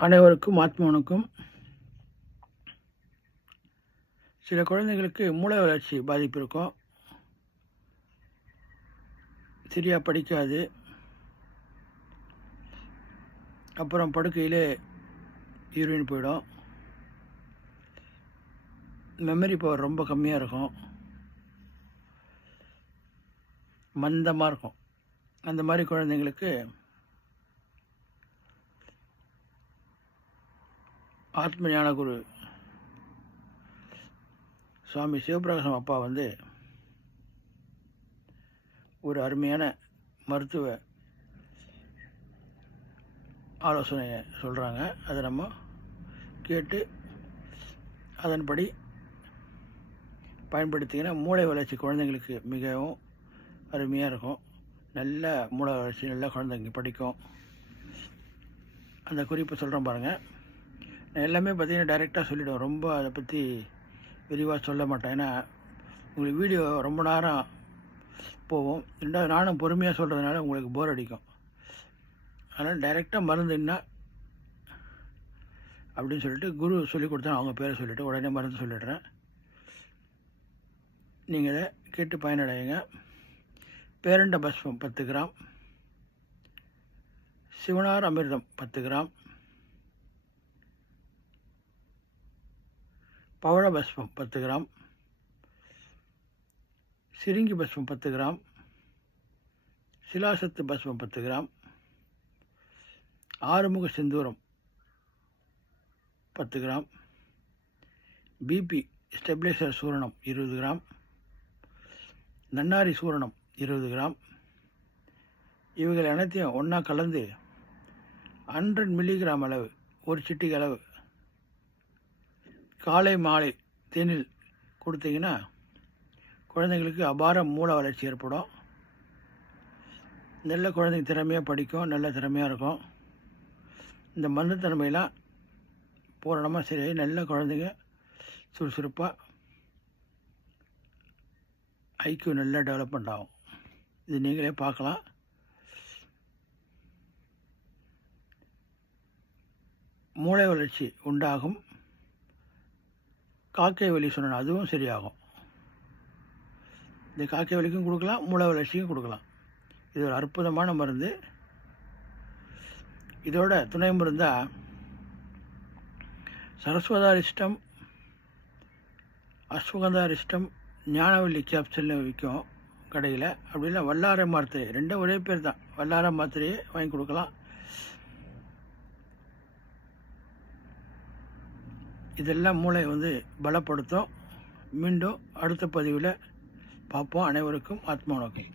அனைவருக்கும் ஆத்மனுக்கும் சில குழந்தைகளுக்கு மூளை வளர்ச்சி பாதிப்பு இருக்கும். சரியாக படிக்காது. அப்புறம் படுக்கையிலே யூரின் போயிடும். மெமரி பவர் ரொம்ப கம்மியாக இருக்கும். மந்தமாக இருக்கும். அந்த மாதிரி குழந்தைங்களுக்கு ஆத்ம ஞான குரு சுவாமி சிவபிரகாசம் அப்பா வந்து ஒரு அருமையான மருத்துவ ஆலோசனையை சொல்கிறாங்க அதை நம்ம கேட்டு அதன்படி பயன்படுத்திங்கன்னா மூளை வளர்ச்சி குழந்தைங்களுக்கு மிகவும் அருமையாக இருக்கும். நல்ல மூளை வளர்ச்சி நல்ல குழந்தைங்க படிக்கும். அந்த குறிப்பு சொல்கிறேன் பாருங்கள் எல்லாமே பார்த்திங்கன்னா டைரெக்டாக சொல்லிவிடுவேன் ரொம்ப அதை பற்றி விரிவாக சொல்ல மாட்டேன். ஏன்னா உங்களுக்கு வீடியோ ரொம்ப நேரம் போவோம் ரெண்டாவது நானும் பொறுமையாக சொல்கிறதுனால உங்களுக்கு போர் அடிக்கும். அதனால் டைரெக்டாக மருந்து என்ன அப்படின்னு சொல்லிட்டு குரு சொல்லி கொடுத்தா அவங்க பேரை சொல்லிவிட்டு உடனே மருந்து சொல்லிடுறேன். நீங்கள் இதை கேட்டு பயனடையுங்க. பேரண்ட பஸ்மம் பத்து கிராம். சிவனார் அமிர்தம் பத்து கிராம். பவழ பஸ்பம் பத்து கிராம். சிரிங்கி பஸ்பம் பத்து கிராம். சிலாசத்து பஸ்மம் பத்து கிராம். ஆறுமுக செந்தூரம் பத்து கிராம். பிபி ஸ்டெபிலைசர் சூரணம் இருபது கிராம். நன்னாரி சூரணம் இருபது கிராம். இவைகள் அனைத்தையும் ஒன்றா கலந்து ஹண்ட்ரட் மில்லிகிராம் அளவு ஒரு சிட்டிக்கு அளவு காலை மாலை தேனில் கொடுத்தீங்கன்னா குழந்தைங்களுக்கு அபார மூளை வளர்ச்சி ஏற்படும். நல்ல குழந்தைங்க திறமையாக படிக்கும் நல்ல திறமையாக இருக்கும். இந்த மந்தத்தன்மையெல்லாம் பூரணமாக சரியாகி நல்ல குழந்தைங்க சுறுசுறுப்பாக ஐக்கியூ நல்லா டெவலப்மெண்ட் ஆகும். இது நீங்களே பார்க்கலாம். மூளை வளர்ச்சி உண்டாகும். காக்கை வலி சொன்னேன் அதுவும் சரியாகும். இந்த காக்கை வலிக்கும் கொடுக்கலாம் மூளை வளர்ச்சிக்கும் கொடுக்கலாம். இது ஒரு அற்புதமான மருந்து. இதோட துணை மருந்தாக சரஸ்வதாரிஷ்டம் அஸ்வகந்தாரிஷ்டம் ஞானவல்லி கேப்சல்னு விற்கும் கடையில். அப்படின்னா வல்லார மாத்திரை ரெண்டும் ஒரே பேர் தான் வல்லார மாத்திரையே வாங்கி கொடுக்கலாம். இதெல்லாம் மூளை வந்து பலப்படுத்தும். மீண்டும் அடுத்த பதிவில் பார்ப்போம். அனைவருக்கும் ஆத்மா ஆத்மாவணக்கம்